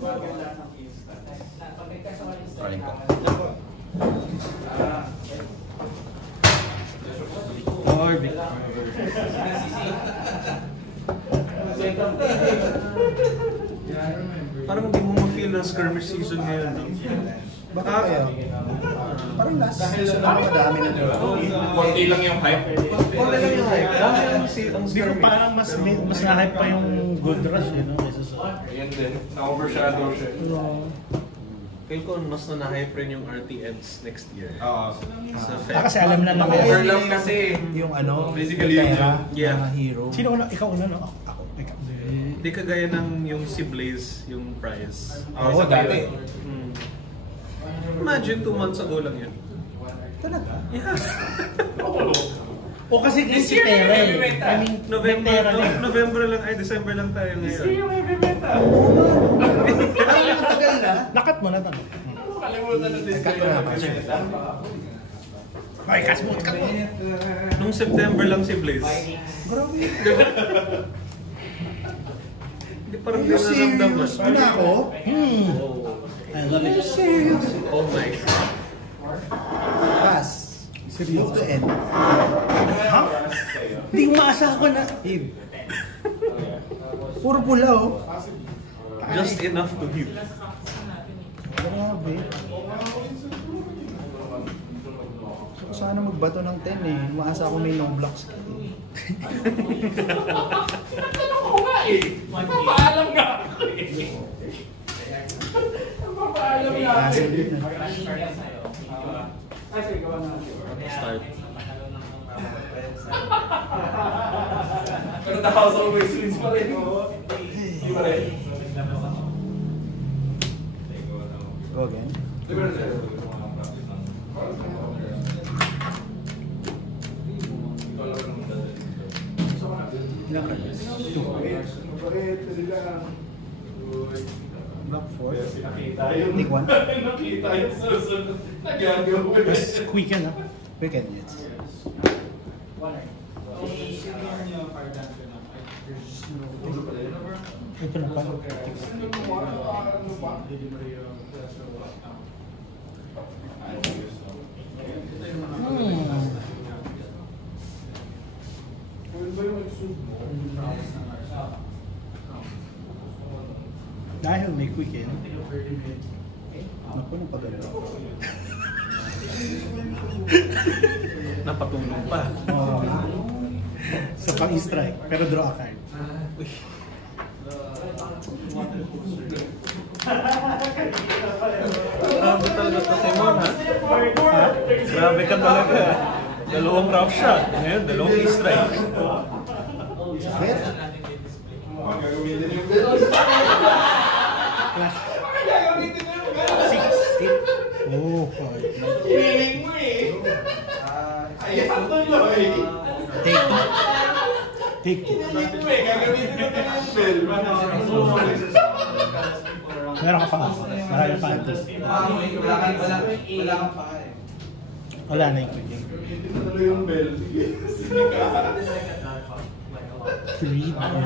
Rolling po. Parang hindi mo ma-feel na skirmish season ngayon, no? Baka kaya. Parang last season na madami na doon. Konti lang yung hype. Konti lang yung hype. Dami ang Hindi ko parang mas na-hype pa yung Gold Rush, no? Ayun din. Na-overshadow siya. Feel ko mas na-hype rin yung RTNs next year. Kasi alam na naman. Overlap kasi. Yung ano, Basically, mga hero. Sino una? Ikaw una, no? Ako. Ikaw. Hindi kagaya ng yung si Blaze, yung prize. Oo, dati. Imagine 2 months ago lang yun. Talaga? Yeah. O kasi si Terra eh. I mean, November lang, ay December lang tayo ngayon. yung heavy metal. Tagal na. nakat mo na tanong. Kalimutan na din Nakat ko na. Ay, kasmut ka mo. Nung September lang si Blaze. Grabe. Hindi parang di naramdaman. Ano ako? I love it. Serious? Oh my God. Pass. Look to end. Ha? Hindi umaasa ako na. Puro pula oh. Just enough to hit. Grabe. So, sana magbato ng 10 eh. Umaasa ako may no blocks. Tinatanong ko nga eh. Magpapaalam nga ako eh. Magpapaalam nga ako eh. Start. Pero the house always wins pa rin. Hindi pa rin. Go again. Block 4. Take 1. Nakita yung susunod. Nagagawin. Mas quicken, ha? Weekend, yes. Ito na pa. Dahil may quicken. Naku, napaganda. Napatulong pa. So pang-strike, pero draw a card. Grabe talaga to si Mon, ha? Grabe ka talaga. Dalawang rough shot. Ngayon, dalawang strike. Bet? Gagamitin yung bell. Clash. Gagamitin yung bell. 6, 8. Oh, hard. Feeling mo eh. Ayan, tuloy. Take 2. Take 2. Feeling mo eh. Gagamitin mo din yung bell. Meron ka pa. Marami pa. Wala na yung quicken. Gagamitin mo tuloy yung bell. Sige ka. 3 or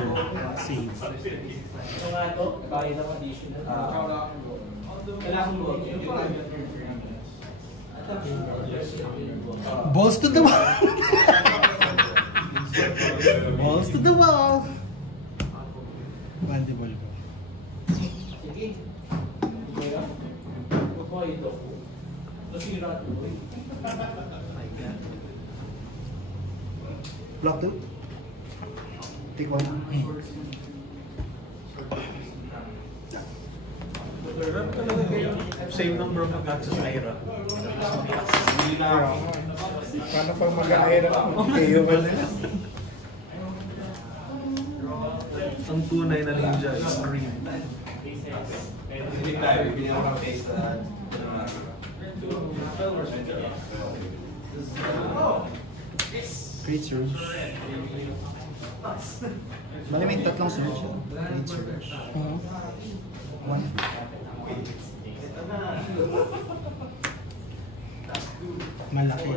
save. Balls to the wall! Balls to the wall! Bandable ko. Block 2? Take 1. Grabe talaga kayo. Same number of attacks as Ira. Hindi na ako. Paano pang mag-aira? Kayo ba nila? Ang tunay na ninja is green. Hindi tayo. Bibigyan ko ng taste na Great surge. Bali may tatlong surge. Great surge. 1. Malaki.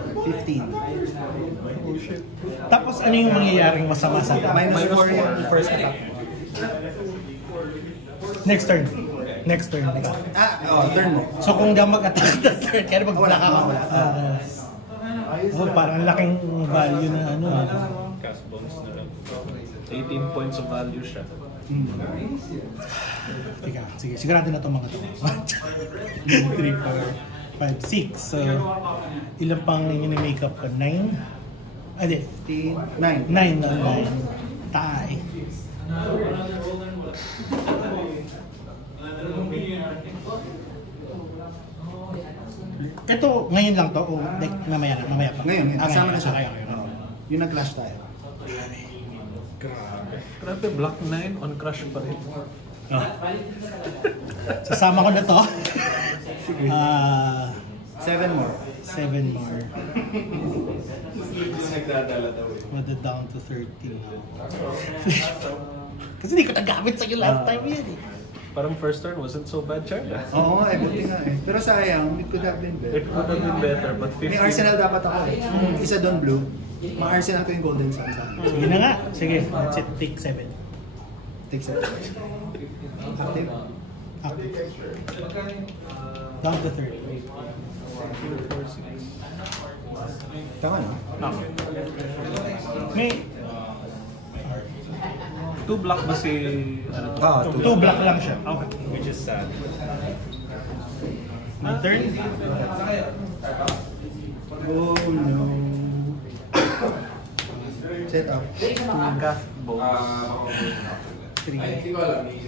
15. Tapos ano yung mangyayaring masama sa atin? Minus 4 yung first attack. Next turn. Next turn. Ikaw. Turn mo. So kung di ako mag-attack na turn, kaya pag wala ka wala. Parang laking value na ano. Cast bonus na lang. 18 points of value siya. Teka, sige, sigurado na itong mga ito. 1, 2, 3, 4, 5, 6. So, ilan pang yung make-up ko? 9? Adi, 9. 9 na 9. Tae. Ito, ngayon lang to? O mamaya pa? Ngayon. Kasama na siya. Okay. Yung nag-clash tayo. Grabe, Black 9 on crush pa rin. Sasama ko na to. 7 more. 7 more. Put it down to 13 now. Kasi hindi ko nagamit sa'yo last time yan eh. Parang first turn wasn't so bad, Charla. Oo, buti nga eh. Pero sayang, it could have been better. It could have been better, but 15... May Arsenal dapat ako eh. Isa doon blue. Ma-Arsenal ko yung Golden Sun sa akin. Sige na nga. Sige, let's take 7. Take 7. Active. Up. Down to 30. Tama na. Okay. May 2 black ba si... Ano to? 2 black lang siya. Okay. Which is sad. My turn. Oh no. Set up. Cast bonus. 3.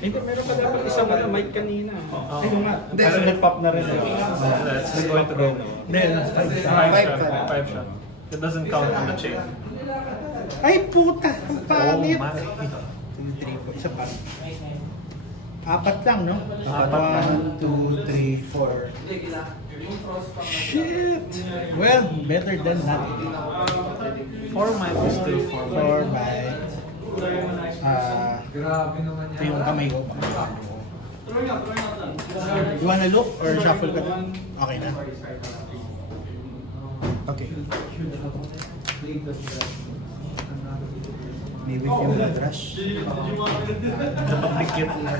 Hindi, meron pa dapat isang mic kanina. Ayun nga. Hindi, Pero nag-pop na rin. That's going to go. Then, 5 shot. It doesn't count on the chain. ay puta! Ang pangit! Oh, 2, 3, 4. Isa pa. 4 lang, no? 4. 1, 2, 3, 4. Shit! Well, better than nothing. 4 might be still 4 might. 4 bites. Ito yung kamay ko. You wanna look or shuffle ka din? Okay na. Okay. Maybe if you would rush. Napapikit na.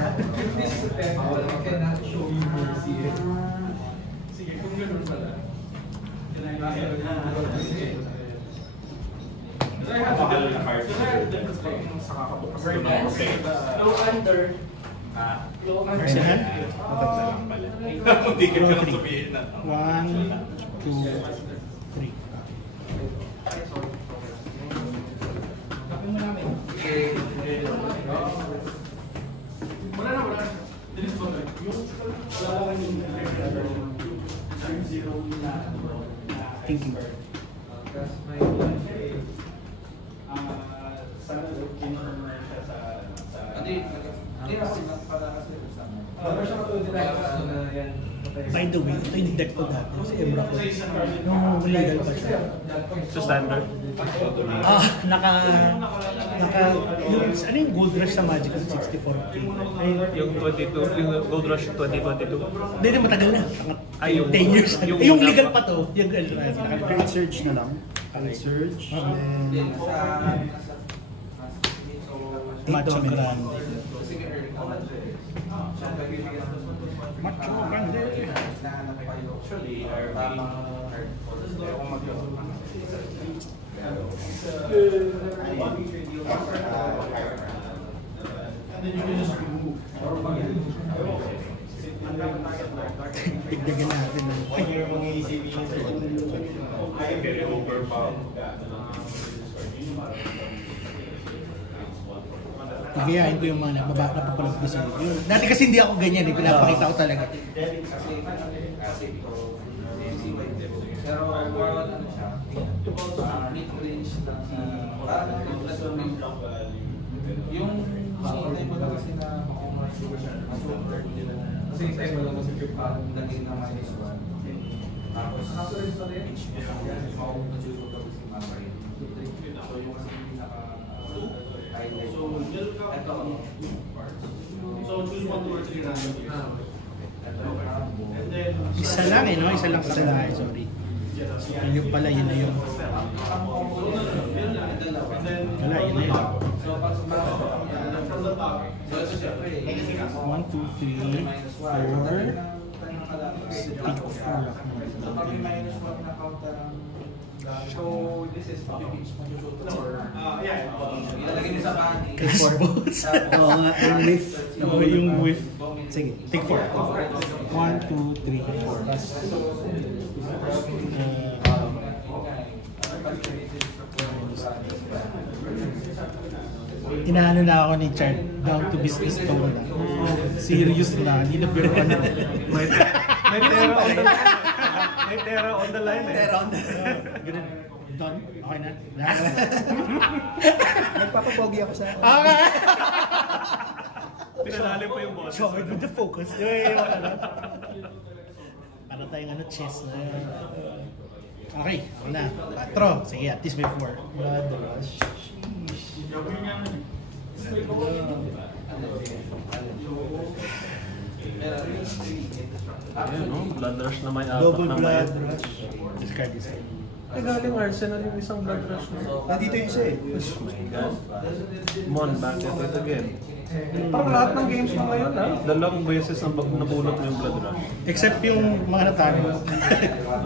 Low under. Arsenal? Hindi ka na sabihin na. 1, 2, 3. Thinking. By the way, ito yung deck ko dati, si Emra ko. Nung legal pa siya. So standard. Ano yung gold rush sa Magic ng 64K? Ay, Yung 22, yung Gold Rush 2022. hindi, matagal na. Ay, yung- 10 years na. yung Yung una legal pa. pa to. Yung Great Surge na lang. Great Surge. Then... Macho Grande. Macho Grande. Tignan natin. Igayahin ko yung mga napapalog ko sa iyo. Dati kasi hindi ako ganyan eh, pinapakita ko talaga. Yung makikita mo lang kasi na kasi tayo mo lang kasi naging na minus 1. Tapos so yung kasi pinaka so choose 1, 2, or 3 random. Isa lang eh, no? Isa lang sa lahat, sorry. Yung pala, yun na yun. Wala, yun na yun. So ito syempre, 1, 2, 3, 4. Take 4 ako. so pag may minus 1 na counter ang so this is ilalagay niyo sa body. Take 4. Oo nga, yung whiff. Yung whiff. Sige. Take 4. 1, 2, 3, 4. Inaano na ako ni Chad down to business tone na. Serious na, hindi na pero ano. May tera on the line. May tera on the line eh. Tera on the Ganun. Done? Okay na? Nagpapapogi ako sa... Okay! Pinalalim pa yung boss. Join with the focus. Para tayong ano, chess na. Okay, na. 4. Sige, at least may 4. Blood rush. Ayan, no? Blood rush na may apat Double na blood may. rush. Discard this. Eh, galing Arsenal yung isang blood rush na. Nandito yung isa eh. Oh my God. Mon, back at it again. Parang lahat ng games mo ngayon, ha? Dalawang beses ang nabulot mo yung blood rush. Except yung mga natalo.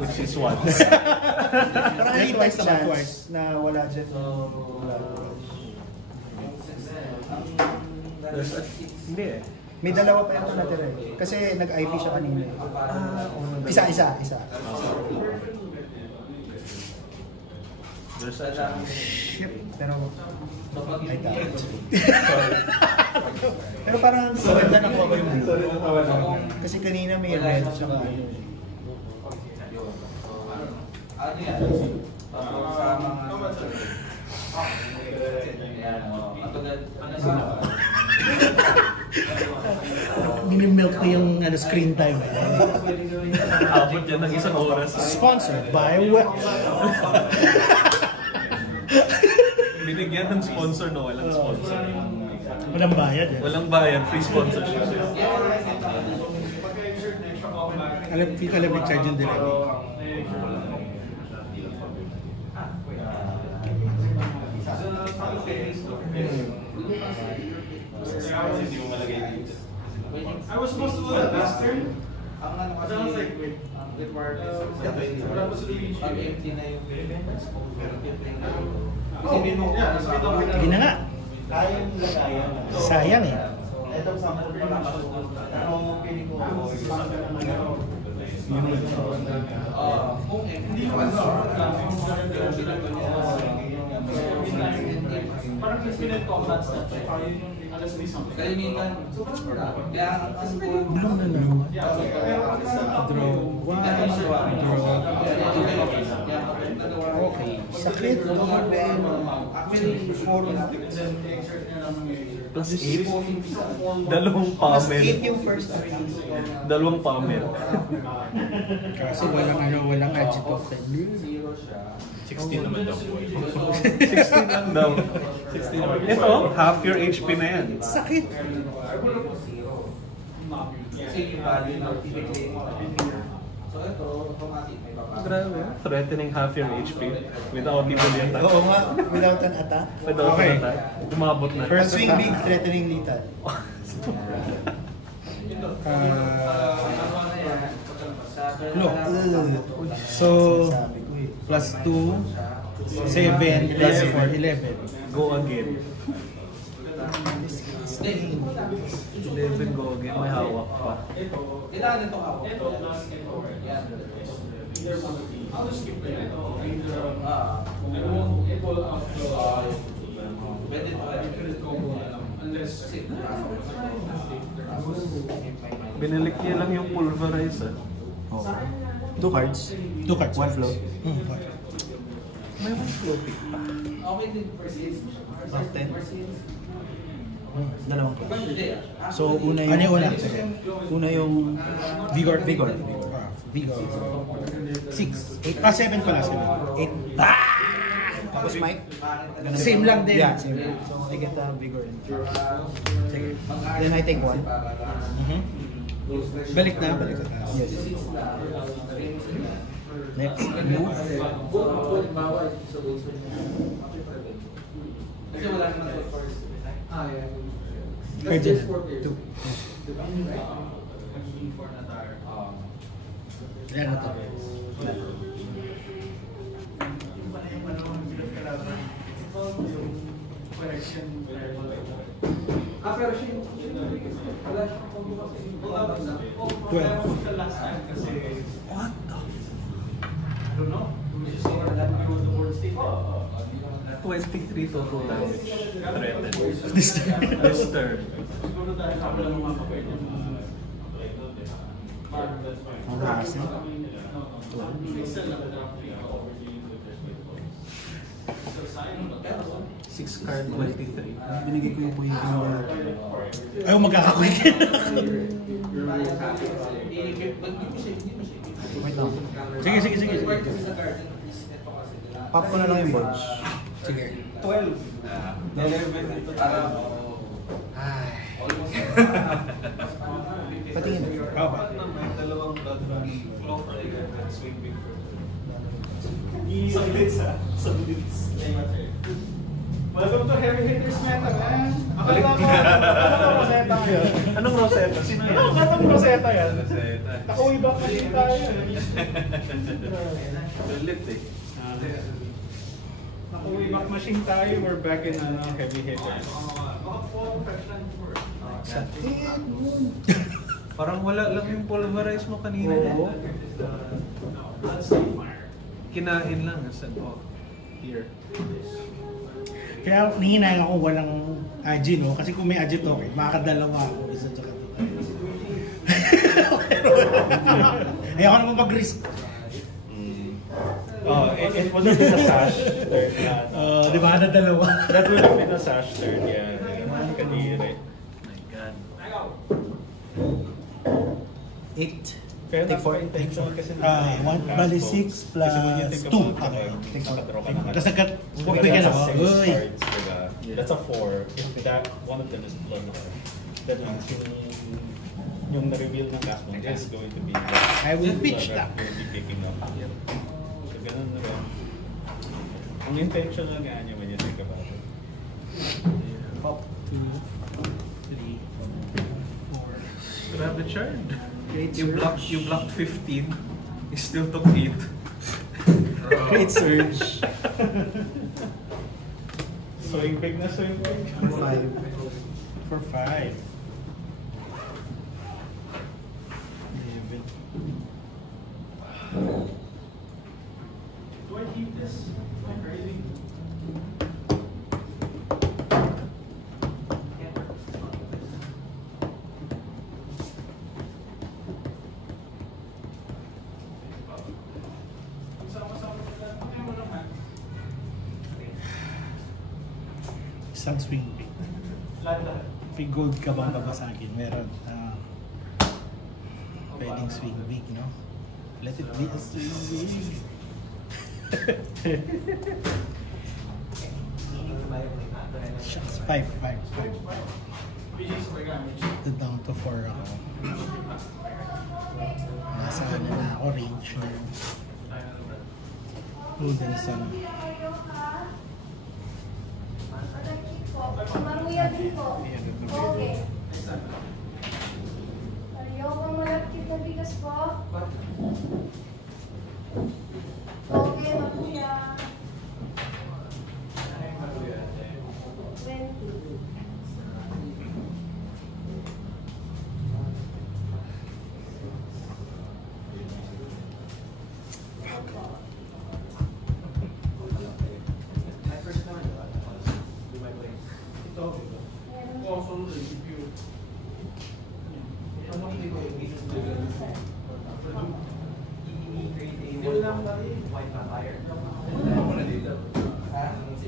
Which is what? Parang Yan hindi twice twice naman, chance twice. na wala dyan. Blood rush. Hindi eh. May dalawa pa yung natira eh. Kasi nag-IP siya kanina eh. Isa. There's a chance. Shit. Pero... I doubt. Pero parang maganda na ko yung blue. Kasi kanina may red siya ka. Ano yan? Sa mga... Minimilk ko yung ano, screen time. Abot yan ng isang oras. Sponsored by Binigyan ng sponsor na walang sponsor. Walang bayad eh. Walang bayad, free sponsorship. Alam ni charge yung delivery. I was supposed to do that last turn. Ang ano kasi, ang requirements pag empty na yung exposure, isipin mo, Hindi na nga. Sayang eh. itong sample pa lang masusunod na. Pero piling ko, kung hindi ko Parang infinite combats na siya. Alas di something. kalimitan, kaya ang Blue na naman. draw 1, draw 2. Okay. Sakit. Actually, 4 na. Plus 8. Dalawang Plus pamel. 8 yung first attack. Dalawang pamel. Kasi walang agitated. 16 naman daw. 16 lang daw. Ito, half your HP na yan. Sakit. So ito, automatic may baba. Grabe. Threatening half your HP without even the attack. Oo nga, without an attack. Without Okay. an attack. Umabot na. Pag swing big, threatening lethal. Look. So, Sabi ko eh. plus 2, 7, plus 4, 11. Go again. 11 go again. May hawak pa. Kailangan ito ako. Yan. I'll just skip that. Pwede ito Unless Binalik niya lang yung pulverize. Oh. 2 cards. 2 cards. 1 float. May one flow pick pa. Okay din. Top 10. Dalawang cards. Hindi. So, una yung... Ano yung una? Una yung... Vigor. Vigor. Vigor. 6. 8. 7 pala. 7. 8. Tapos Mike. Ganun. Same lang din. Yeah, same. So, I get the Vigor. Sige. Then I take 1. Balik na. Balik ka. Yes. Next. Move. Kasi wala naman ito first. Ferdinand. Two. Ayan na to. Pero siya wala siyang pagbukas. 12. Last time kasi What the? I don't know. We just saw that we go to the board state. 23 total damage. Threatened. This time. This turn. Siguro dahil kami lang mga kapatid. Ang haras na. Six card 23. Binigay ko yung kuya ko na. Ayaw magkakakwik. Wait lang. Sige. Pop ko na lang yung boards. Sige. 12. 11 ito para. Patingin. Ikaw ba? May dalawang flow for swing big for. Welcome to Heavy Hitters Meta, man. Akala ko, Rosetta yun. Anong Rosetta? Sino yan? Anong Rosetta yan? Rosetta. Nakauwi ba kasi tayo? Galit eh. Nakauwi back machine tayo. We're back in Heavy Hitters. Parang wala lang yung pulverize mo kanina. Oo. Kinain lang. Here. Kaya nahinayang ako walang Aji, no? Kasi kung may Aji to, okay, makakadalawa ako. Isa tsaka to. Ayoko naman mag-risk. Oh, it would have been a sash third. Di ba? Dalawa. That would have been a sash third, yeah. Kadiri. My God. 8. Pero Take four. intention kasi Bali 6 plus 2. Okay. Nakadraw ka naman. Tapos nagka-pupay ka na. That's a Uy! six cards, diba? That's a 4. If that one of them is blown off, that means yung na-reveal ng cast mo is going to be I will pitch that. Will be picking up. So ganun na rin. Ang intention lang nga niya when you think about it. Pop 2, 3, 4. Grabe Chard. You blocked 15. You still took 8. Great surge. Swing big na swing big. 5. For 5. Do I keep this? Am I crazy? Isang swing big. May gold ka bang babasagin? Meron. Pwedeng swing big, no? Let it be a swing big. Shucks, 5. Down to 4 ako. Nasa ano na ako, range na yun. Golden Sun. Maruya din po. Okay. Ayoko malapit na bigas po. Okay, maruya. 20.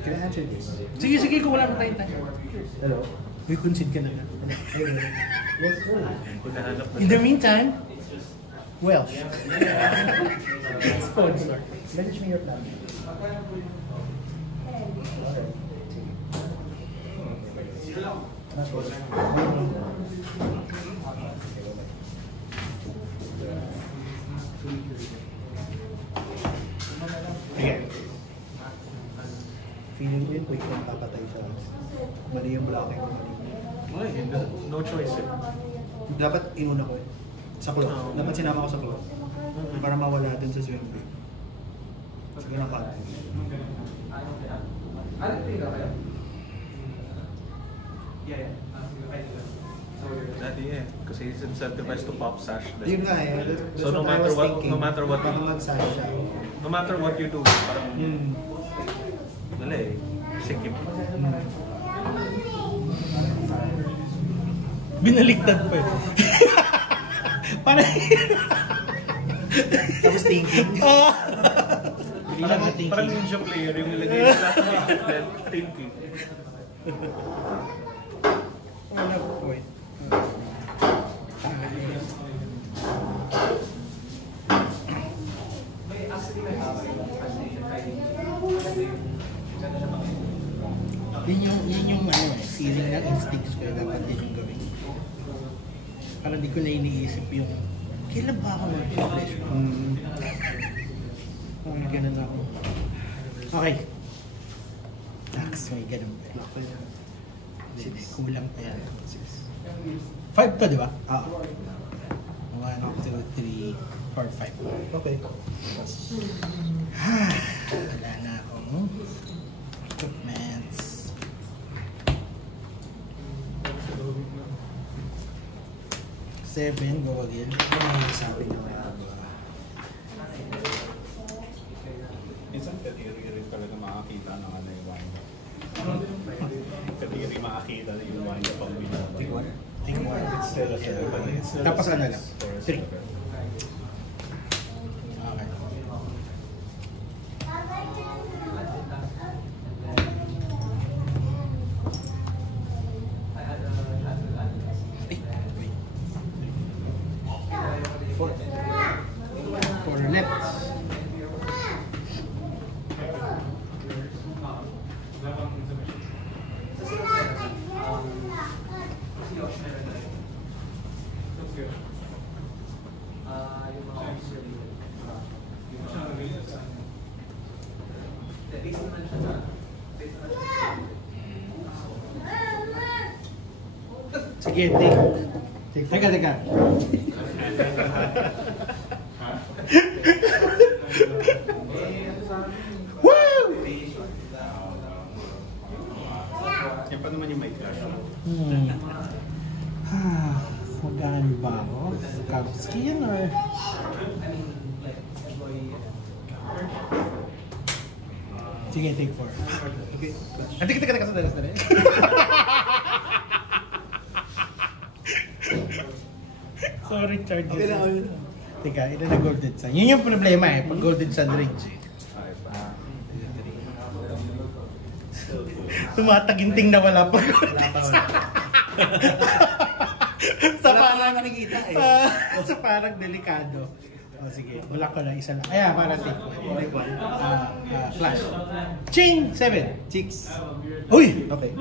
Can I answer this? Sige, kung wala na tayong time. Hello? May concede ka na nga. Yes, sir. Hinahanap na In the meantime, Welsh. Sponsor. Message me your plan. Ayan. Feeling ko yun, quick lang papatay siya. Mali yung blocking ko. Ay, no choice eh. Dapat inuna ko eh. Sa club. Dapat sinama ko sa club. Para mawala dun sa swing break. Siguro na pa. Dati eh, kasi he's incentivized to pop sash. Yun nga eh. So no matter what, Baka mag-sash siya. no matter what you do, parang wala eh. Sikip. Binaliktad pa eh. Parang... Tapos thinking. Biglang na thinking. Parang ninja player yung nilagay yung lahat ng equipment, thinking. Wala point. Yun yung ano, feeling ng instincts ko, dapat din yung gawin. Parang di ko na iniisip yung kailan ba ako mag-flash? Parang ganun ako. Okay. Max, may ganun pa. Hindi, kulang pa yan. 5 to, di ba? 1, 2, 3, 4, 5. Okay. Wala na akong equipments. Seven, go again. Sabi nyo kaya. Minsan kadiri rin talaga makakita ng ano yung wind-up. Kadiri makakita na yung wind-up ang bilang. Take one. Take one. It's still a serve, but it's still Tapos ano lang? for a 3. server. Okay. For left. Sige, take. Teka. Woo! Yan pa naman yung may clash. Magkano ba ako? Kapski yan or? Sige, take 4. Okay. Teka, sandali. Sorry, Richard. Okay lang, okay lang. Teka, ilan na golden sun? Yun yung problema eh, pag golden sun range eh. Tumataginting na wala pa golden sun. Sa parang nakikita eh. sa parang delikado. O sige, wala ko na isa lang. Ayan, parang take one. Take one. Flash. Ching! 7. 6. Uy! Okay.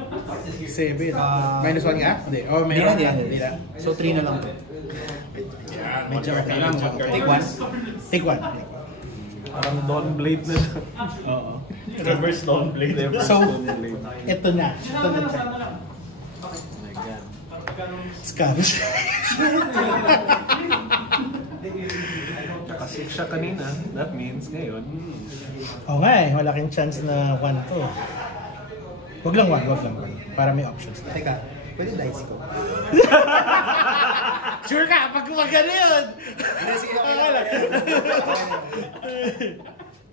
7. Minus 1 nga? Hindi. Oh, meron. Hindi na. So 3 na lang to. Medyo okay lang. Take one. Take one. Parang Dawn Blade na. Oo. Reverse long blade. So, ito na. Ito na check. Oh my God. Scams. Kasi siya kanina, that means ngayon. Oo nga eh, malaking chance na 1 to. Wag lang 1. Para may options na. Teka, pwede dice ko. Sure ka, pag gumagano yun! Sige, okay lang.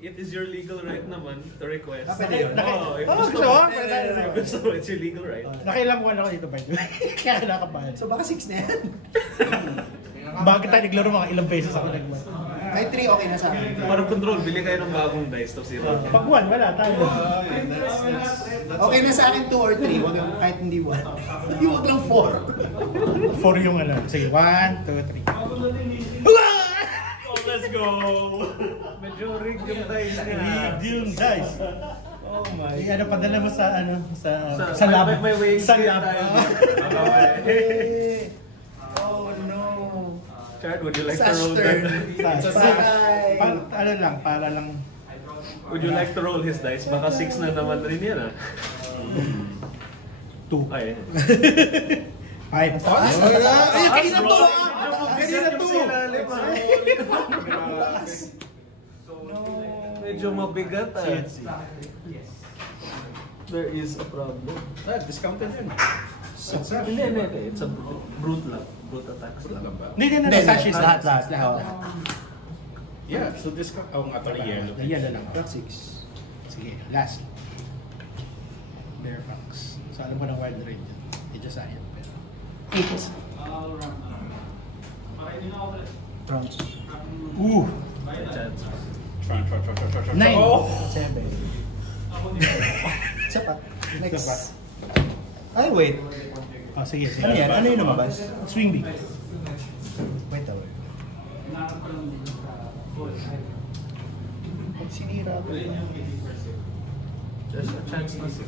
It is your legal right naman to request. Pwede yun. Oh, if Oh, gusto gusto mo, mo? if gusto mo, it's your legal right. Nakailang 1 ako dito by the way. Kaya kinakabahan. So baka 6 na yan. Bakit tayo naglaro mga ilang beses ako nagman? Kahit 3 okay na sa akin. Parang control, bili kayo ng bagong dice to zero. Pag 1, wala tayo. Okay na sa akin 2 or 3. Wag yung kahit hindi 1. Hindi wag lang 4. 4 yung ano. Sige, 1, 2, 3. Oh, let's go! Medyo rigged yung dice niya. Rigged yung dice. Oh my. Ano, padala mo sa ano, sa lab. May weighing Sa scale lab. tayo. Okay. Oh no. Chad, would you like to Sash roll turn. that? It's a Ano lang, para lang. Would you like to roll his dice? Baka 6 na naman rin yan ah. 2. Ay, 5. Ay, kanina to ah! Kanina to! medyo mabigat ah. CNC. There is a problem. Discounted yun. Hindi. It's a brute lang. Brute attacks lang. Hindi, Sash is lahat. Yeah, so discount. Oh, nga pala yellow. Yan na lang. That's 6. Sige, last. Bear Fox. So alam ko ng wild range yun. Medyo sayang. 8. Trunks. Ooh! Chance. 9. Oh! 7. Isa pa. Next. Next. Ay, wait. Oh, sige. Ano yan? Ano yung lumabas? Swing big. Wait, sinira ko. Just a chance na 6.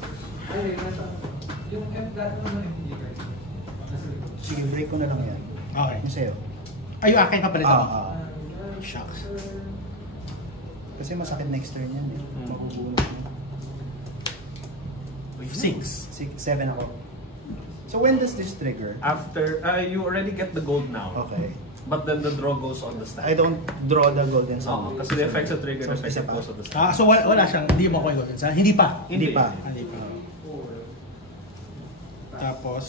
Sige, break ko na lang yan. Okay. Yung sa'yo. Ay, yung akin papalit ako. Ah. Shucks. Kasi masakit next turn yan. Magugulong. 6. 7 ako. So when does this trigger? After, you already get the gold now. Okay. But then the draw goes on the stack. I don't draw the golden Oo, sun. kasi the effects of trigger, the So, effects isa pa. goes on the stack. So wala siyang, hindi mo ako yung sa Hindi pa. Hindi pa. Hindi pa. Tapos,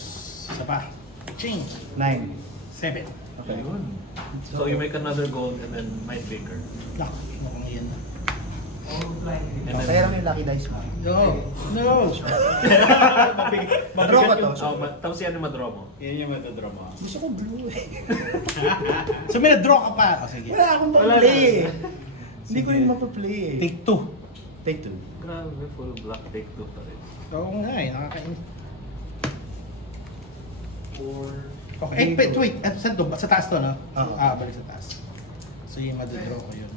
isa pa. Ching. 9. 7. Okay. Ayun. So you make another gold and then mind bigger. Lock. Mukhang yan na. And then, Kaya lang yung lucky dice mo. No. Draw ko to. tapos yan yung madraw mo. Yan yung matadraw mo. Gusto ko blue eh. So may na-draw ka pa. O sige. Wala akong ma-play. Hindi ko rin mapaplay eh. Take 2. Take 2. Grabe, full black take 2 pa rin. Oo nga eh. Nakakainis. 4. Okay. Wait. Saan to? Sa taas to, no? Oo. Balik sa taas. So yung madadraw ko yun.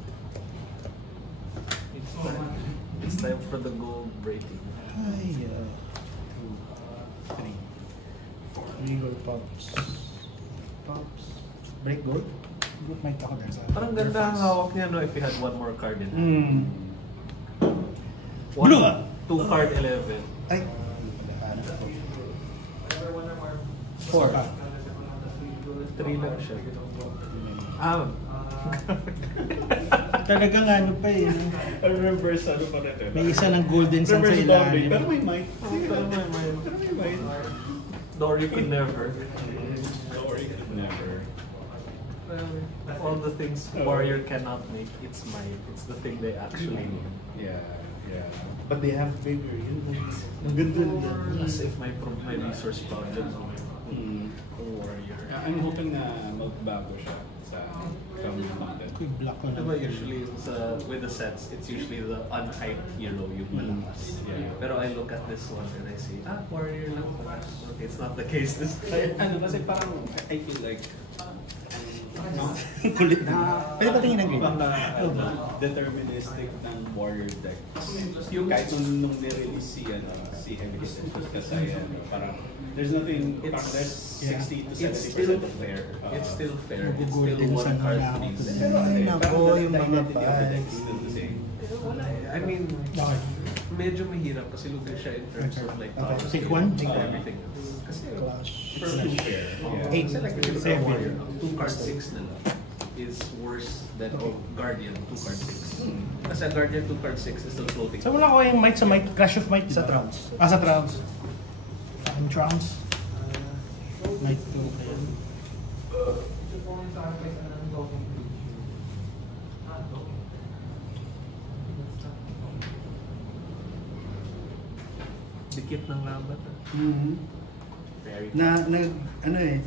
It's time for the gold breaking. Ay, 2, 3, 4. Regal pops. Break gold? Good might ako there sa Parang ganda ang hawak niya no if you had one more card in hand. Blue! 2 card 11. Ay. 4. 3 lang siya. Talagang ano pa eh. Reverse ano pa rin. May isa ng golden sun sa Reverse boundary. ilalim. Pero may mic. Pero may Dory could never. Dory could never. All the things warrior cannot make, it's mine. It's the thing they actually need. Yeah. But they have bigger units. Ang ganda nila. As if my resource problem warrior. I'm hoping na magbago siya sa content. Quick block ko na. Diba usually with the sets, it's usually the unhyped hero yung malakas. Yeah. Pero I look at this one and I see, warrior lang pala. Okay, it's not the case this time. Ano kasi parang I feel like Kulit na. Pwede pa tingin ng game? Deterministic ng warrior deck. Yung kahit nung nirelease si Heavy kasi parang there's nothing, parang there's 60 to 70% of fair. It's still fair. It's Golden still one sun card na ako. piece. Pero ay nako, yung the mga identity of the deck is five. still the same. Pero wala eh. I mean, Okay. medyo mahirap kasi lugar siya in terms of like power. Take one? Take everything else. Kasi For two fair. Yeah. 8. kasi like the warrior, 2 card 6 nila is worse than Guardian 2 card 6. Kasi ang Guardian 2 card 6 is still floating. So wala ko yung might sa might, Clash of Might. Sa diba? Trunks. Sa Trunks. Fucking Trunks. Might 2 kaya. Dikit ng laban. Very Ano eh,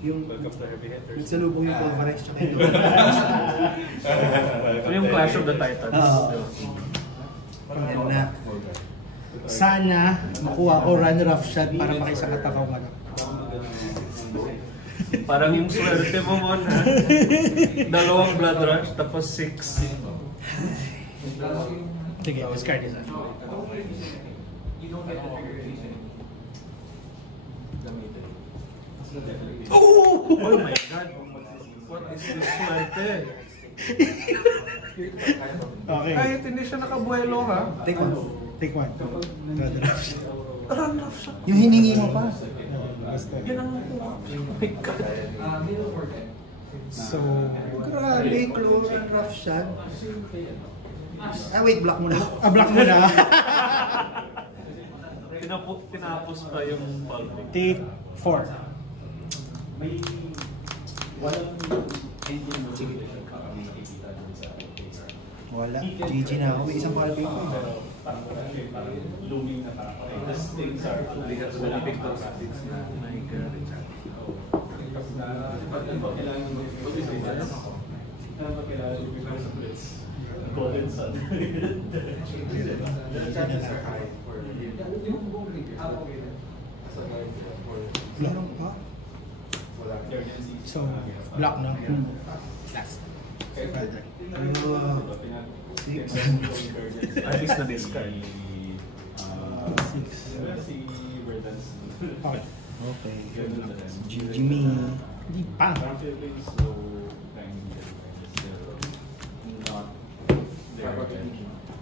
yung Welcome to Heavy Hitters. nagsalubong yung Pulverize tsaka ito. yung Clash of the Titans. Oo. Yan na. Sana makuha ko runner-up shot para makisakat ako ano. Parang yung swerte mo mo na 2 Blood Rush tapos 6. Sige, discard isa. Oh my god! What is this swerte? Okay. Kahit hindi siya nakabuelo ha. Take one. Take one. Runner-up shot. Run off shot. Yung hiningi mo pa. Yan ang nakuha. Oh my God. So, Grabe, close and rough shot. Ah, wait, block mo na. block mo na. Tinapos pa yung ball pick. Take 4. May walang engine mo. Sige. Wala. GG na ako. May isang ball pick pa. Pero parang wala siya, parang looming na parang the things are wala big to sa things na My God. kailangan mo sa blitz. Golden Sun. Block. Oh. So, block na. Last. Brother. At least na-discard. Okay. Okay. GG me. Hindi pa.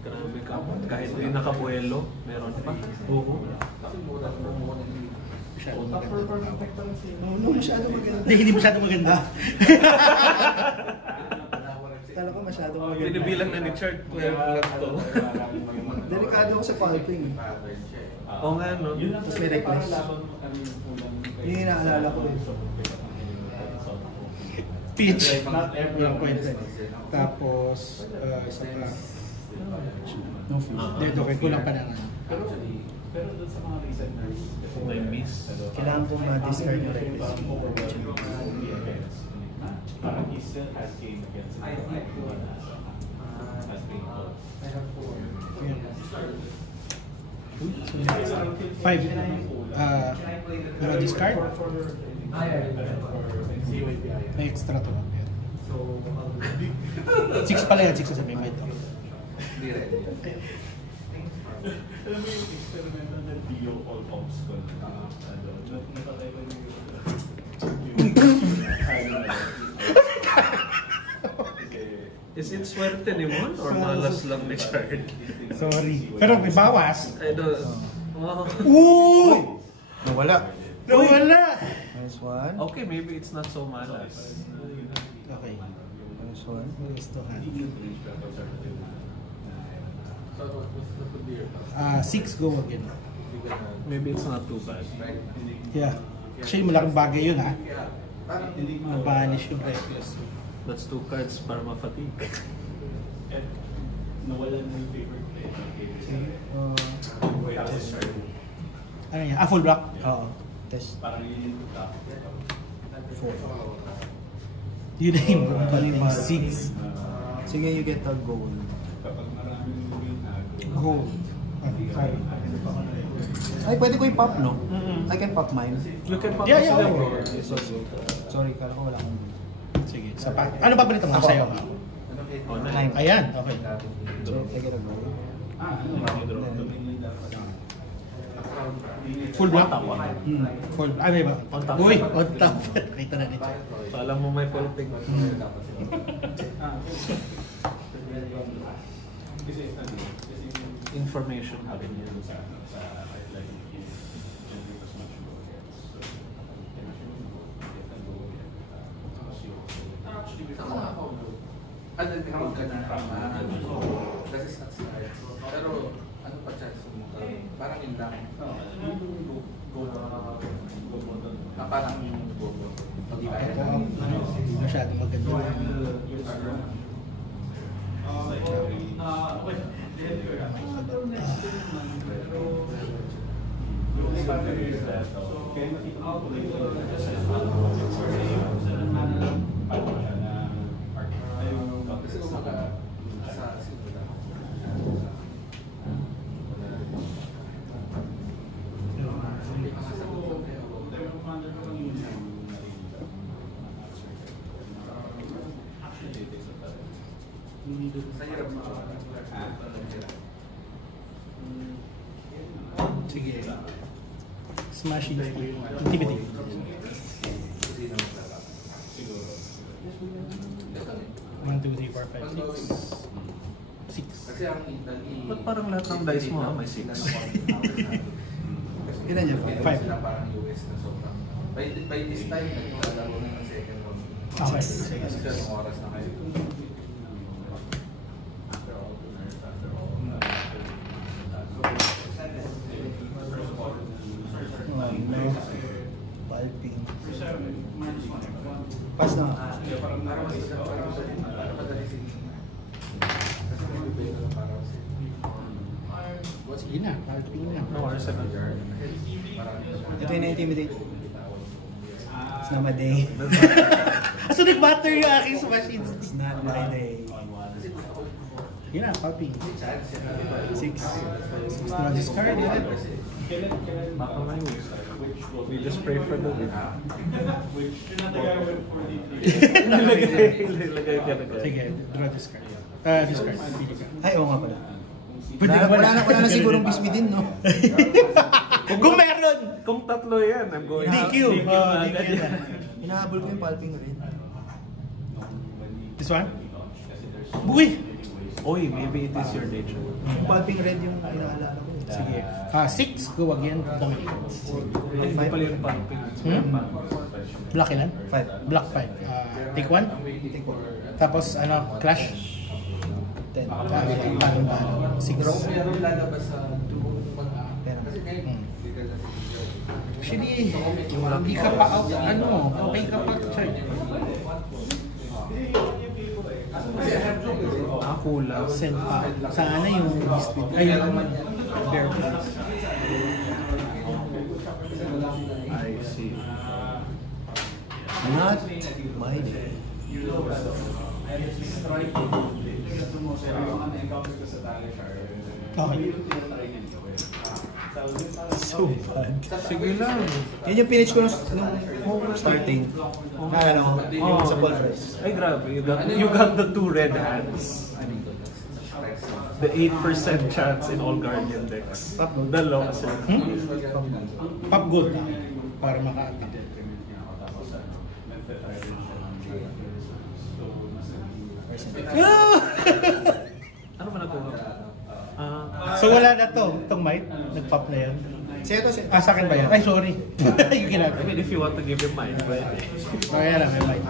Grabe ka. Kahit hindi nakabuelo, meron pa. Oo. Masyado maganda. No, masyado maganda. Hindi masyado maganda. Kala ko masyado maganda. Binibilang na ni Chart 12 lang to. Delikado ako sa pulping. Oo nga, no? Tapos may reckless. Yung inaalala ko eh. Pitch. Walang kwenta. Tapos, isa pa. No field. Okay, kulang pa na nga. Pero doon sa mga recent nights, May miss. Kailangan ko ma-discard yung reckless. parang he still has game against as painful. 5. Discard? May extra to. 6 pala yan, 6 sa may ito. Alam mo yung experimental na Dio all ops ko na napatay ko Is it swerte ni Mon or malas lang ni Chart? Sorry. Pero may bawas. I don't... Wow. Ooh! Nawala. Nawala! Nice one. Okay, maybe it's not so malas. Okay. Nice one. Gusto ka. So what would be your 6 go again. Maybe it's not too bad. Yeah. Actually, malaking bagay yun ha. parang Nabanish yung reckless. That's 2 cards para ma-fatigue. And nawalan mo yung favorite play. Ano yan? Full block? Oo. Test. Parang yun yung top. 4. Yun na yung balik 6. Sige, you get a goal. Kapag maraming win na Gold. Sorry. Ay, pwede ko i-pop, no? I can pop mine. You can pop Yeah, sila, yeah. bro. Sorry, kala ko wala akong goal. Sige. Sa pa. Ano ba balita mo sa'yo? Oh, Nine. Ayan. Okay. So, I get a goal. Dominion dapat. Full block? Full. Ay, may ba? On top. Uy, on top. Kita na dito. So, alam mo may pulping. Kasi Information pa rin yun. ano ka na kasi sa side. Pero ano pa chance mo? Parang yun lang. Parang go. Di ba? Hindi masyadong maganda. Kasi kumaga sa simula. Sa hirap mo. Sige. Smashing. Intimidate. 1, 2, 3, 4, 5, 6. 6. Kasi ang Ba't parang lahat ng dice mo may 6? Ilan niya? Five. Sila parang US na sobrang. By this time, naglalaro na ng second round. Okay. Kasi anong oras na kayo? Palping. Pass na. Para madali si kasi may bibig ko para kasi Sige na, palping na. No, R7. Ito yung na-intimidate. It's not my day. So nag-matter yung aking sa machine. It's not my day. Sige na, palping. 6. Draw discard, yeah. Baka may we just pray for the win. Nilagay ka na Sige, draw discard. Discard. Pili ka. Ay, oo nga pala. Pwede Wala na sigurong bismi din, no? Kung meron! Kung tatlo yan, I'm going DQ. DQ na agad DQ na. yan. Hinahabol ko yung palping rin. This one? Uy! Oy, maybe it is your nature. Yung palping red yung inaalala ko. Sige. 6, go again. Dominate. Ay, hindi pala yung pumping. Black ilan? 5. Black 5. Take 1. Take 1. Tapos clash. 10. Paano? 6. Meron lalabas sa kasi ngayon, Actually, hindi ka pa out, okay ka pa, Chad. Kulang. Send pa. Sana yung speed. Ay, yung bare place. I see. Not my day. Okay. So bad. Sige lang. Yan yung pinitch ko nung starting. Naalala ko, sa Paul Fresh. Ay, grabe. You got the 2 red hands. The 8% chance in all Guardian decks. Dalawa kasi. Pop gold na. Para maka-attack. Ano ba nakuha? So wala na to. Itong might. Nag-pop na yan. Siya Sa akin ba yan? Ay, sorry. Yung I ginagawa. mean, if you want to give him mine, pwede. Kaya lang, may might.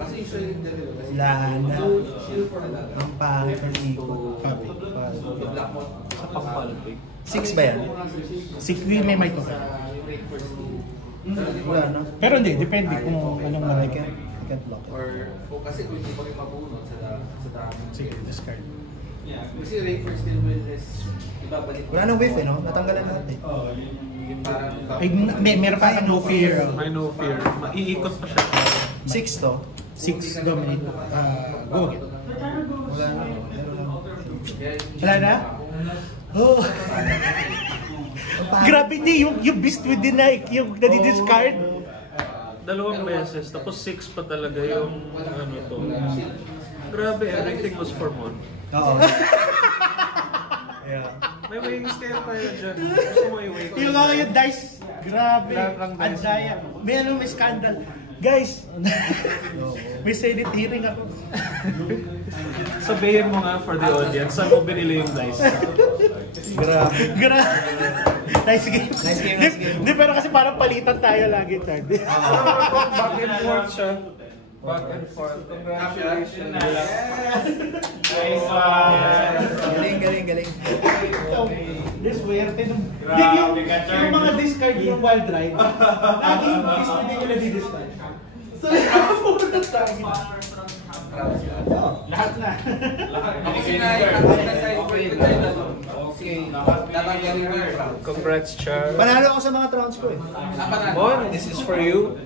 kasi usually Lana. Ang pangit ng iko. Papi. Sa pang-palpig. 6 ba yan? 6, may might to. Wala na. Pero hindi, depende kung anong I might. can't block it. or kasi kung hindi pa kayo mabunod sa dami. Sige, discard. Kasi rate for still witness, ibabalik. Wala nang wave no? Natanggalan lahat eh. Ay, meron pa kang no fear. May no fear. Maiikot pa siya. 6 to. 6 dominate. Go again. Wala na. Wala na? Oh. Grabe hindi, yung beast within na yung nadi-discard. Dalawang beses, tapos 6 pa talaga yung ano to. Grabe, everything was for Mon. Oo. Yeah. May wings kayo tayo dyan. Gusto mo i-wait? Yung dice, grabe. Lahat ng dice. Ang daya. May scandal. Guys, may Senate hearing ako. Sabihin mo nga for the audience, saan mo binili yung dice? Grabe. Grabe. Nice game. Nice game, nice game. Di, pero kasi parang palitan tayo lagi, Chad. Back and forth siya. Back and forth. Congratulations. Galing. This swerte nung... Yung mga discard yung wild ride, lagi yung beast within yung nadi-discard. So, lahat na. Kasi Congrats, Char. Panalo ako sa mga rounds ko eh. Bon, this is for you.